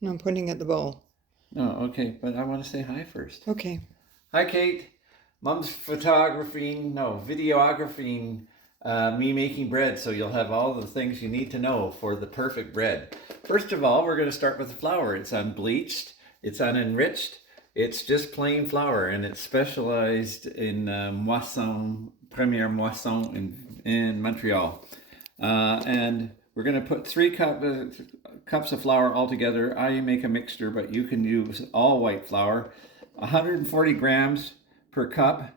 No, I'm pointing at the bowl. Oh, okay, but I want to say hi first. Okay. Hi, Kate. Mom's videographing me making bread, so you'll have all the things you need to know for the perfect bread. First of all, we're going to start with the flour. It's unbleached, it's unenriched, it's just plain flour, and it's specialized in Première Moisson in Montreal. And we're going to put 3 cups of flour all together. I make a mixture, but you can use all white flour. 140 grams per cup.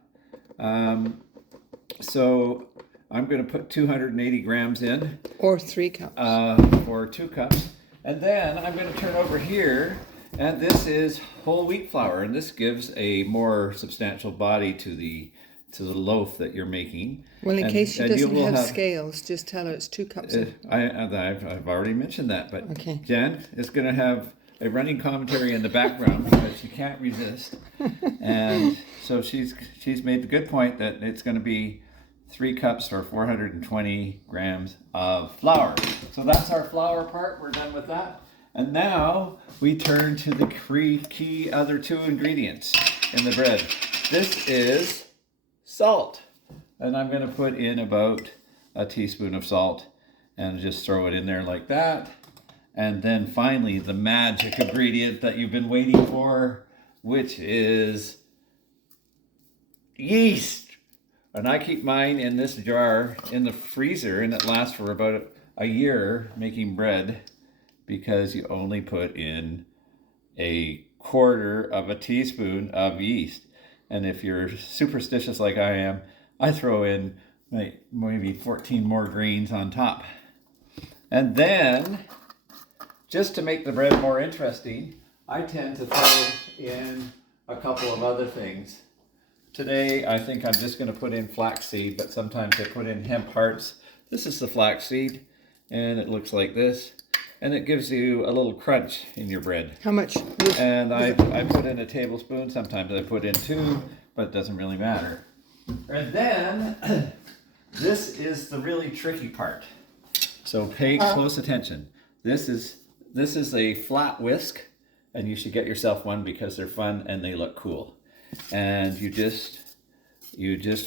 So I'm going to put 280 grams in. Or 3 cups. For 2 cups. And then I'm going to turn over here, and this is whole wheat flour, and this gives a more substantial body to the loaf that you're making. Well, in case she doesn't have have scales, just tell her it's 2 cups. I've already mentioned that, but Okay. Jen is going to have a running commentary in the background because she can't resist, and so she's made the good point that it's going to be 3 cups or 420 grams of flour. So that's our flour part. We're done with that. And now we turn to the key other 2 ingredients in the bread. This is salt. And I'm going to put in about a teaspoon of salt and just throw it in there like that. And then finally, the magic ingredient that you've been waiting for, which is yeast. And I keep mine in this jar in the freezer, and it lasts for about a year making bread because you only put in a quarter of a teaspoon of yeast. And if you're superstitious like I am, I throw in maybe 14 more grains on top. And then, just to make the bread more interesting, I tend to throw in a couple of other things. Today, I think I'm just going to put in flaxseed, but sometimes I put in hemp hearts. This is the flaxseed, and it looks like this. And it gives you a little crunch in your bread. How much? And I put in a tablespoon. Sometimes I put in 2, but it doesn't really matter. And then, this is the really tricky part. So pay close attention. This is a flat whisk, and you should get yourself one because they're fun and they look cool. And you just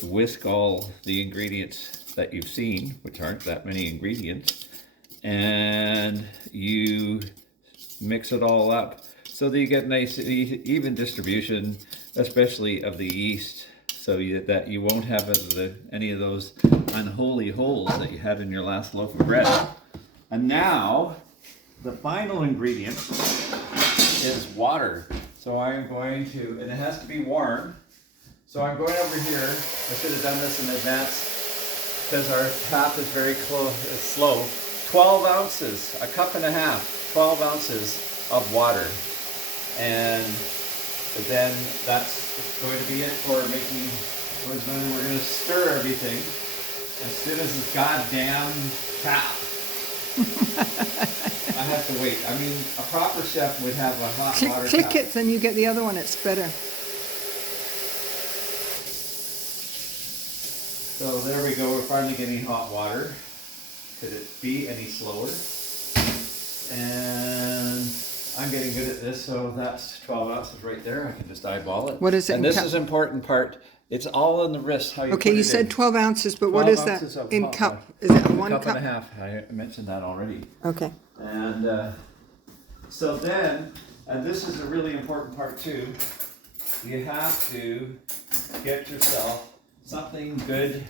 whisk all the ingredients that you've seen, which aren't that many ingredients, and you mix it all up so that you get nice even distribution, especially of the yeast, so that you won't have any of those unholy holes that you had in your last loaf of bread. And now the final ingredient is water. So I'm going to, and it has to be warm. So I'm going over here. I should have done this in advance because our tap is very slow. 12 ounces, a cup and a half, 12 ounces of water. And then that's going to be it for making, we're going to stir everything as soon as this goddamn tap. I have to wait. I mean, a proper chef would have a hot water Click tap. it, then you get the other one. It's better. So there we go. We're finally getting hot water. Could it be any slower? And I'm getting good at this, so that's 12 ounces right there. I can just eyeball it. What is it And in this cup? is important part. It's all in the wrist. How you Okay, put you it said in. 12 ounces, but 12 what is that ounces of in hot cup? water. Is it a A 1 cup cup? and a half. I mentioned that already. Okay. And so then, and this is a really important part too, you have to get yourself something good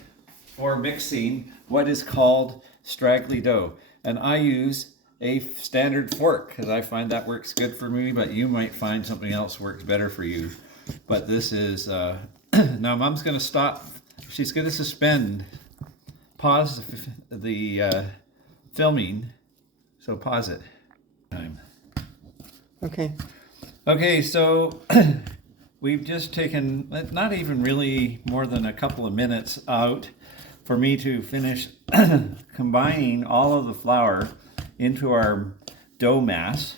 for mixing what is called straggly dough. And I use a standard fork because I find that works good for me, but you might find something else works better for you. But this is, now Mom's going to stop. She's going to pause the filming. So pause it. Time. Okay. Okay, so we've just taken not even really more than a couple of minutes out for me to finish combining all of the flour into our dough mass.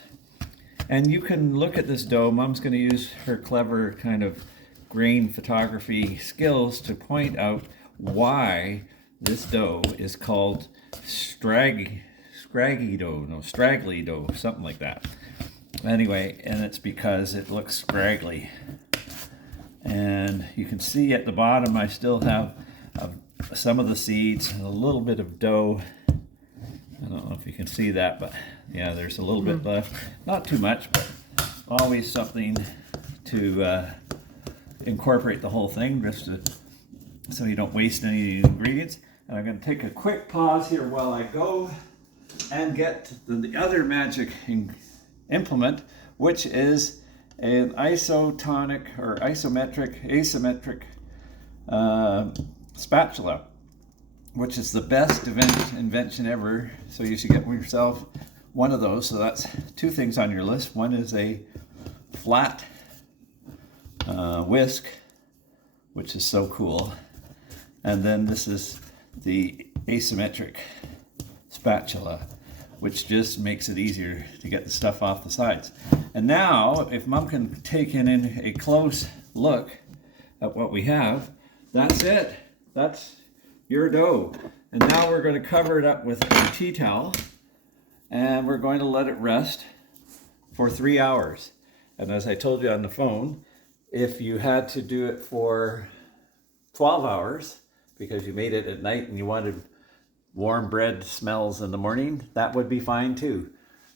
And you can look at this dough. Mom's going to use her clever kind of grain photography skills to point out why this dough is called straggly dough, something like that. Anyway, and it's because it looks scraggly. And you can see at the bottom I still have some of the seeds and a little bit of dough. I don't know if you can see that, but yeah, there's a little bit left. Not too much, but always something to incorporate the whole thing, so you don't waste any ingredients. And I'm going to take a quick pause here while I go and get the other magic implement, which is an isotonic or asymmetric spatula, which is the best invention ever. So you should get yourself one of those. So that's two things on your list. One is a flat whisk, which is so cool. And then this is the asymmetric spatula, which just makes it easier to get the stuff off the sides. And now, if Mom can take in a close look at what we have, that's it. That's your dough. And now we're going to cover it up with a tea towel, and we're going to let it rest for 3 hours. And as I told you on the phone, if you had to do it for 12 hours, because you made it at night and you wanted warm bread smells in the morning, that would be fine too.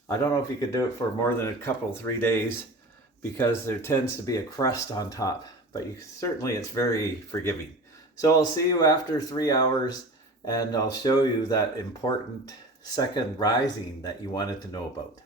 I don't know if you could do it for more than 3 days, because there tends to be a crust on top, but certainly it's very forgiving. So I'll see you after 3 hours, and I'll show you that important second rising that you wanted to know about.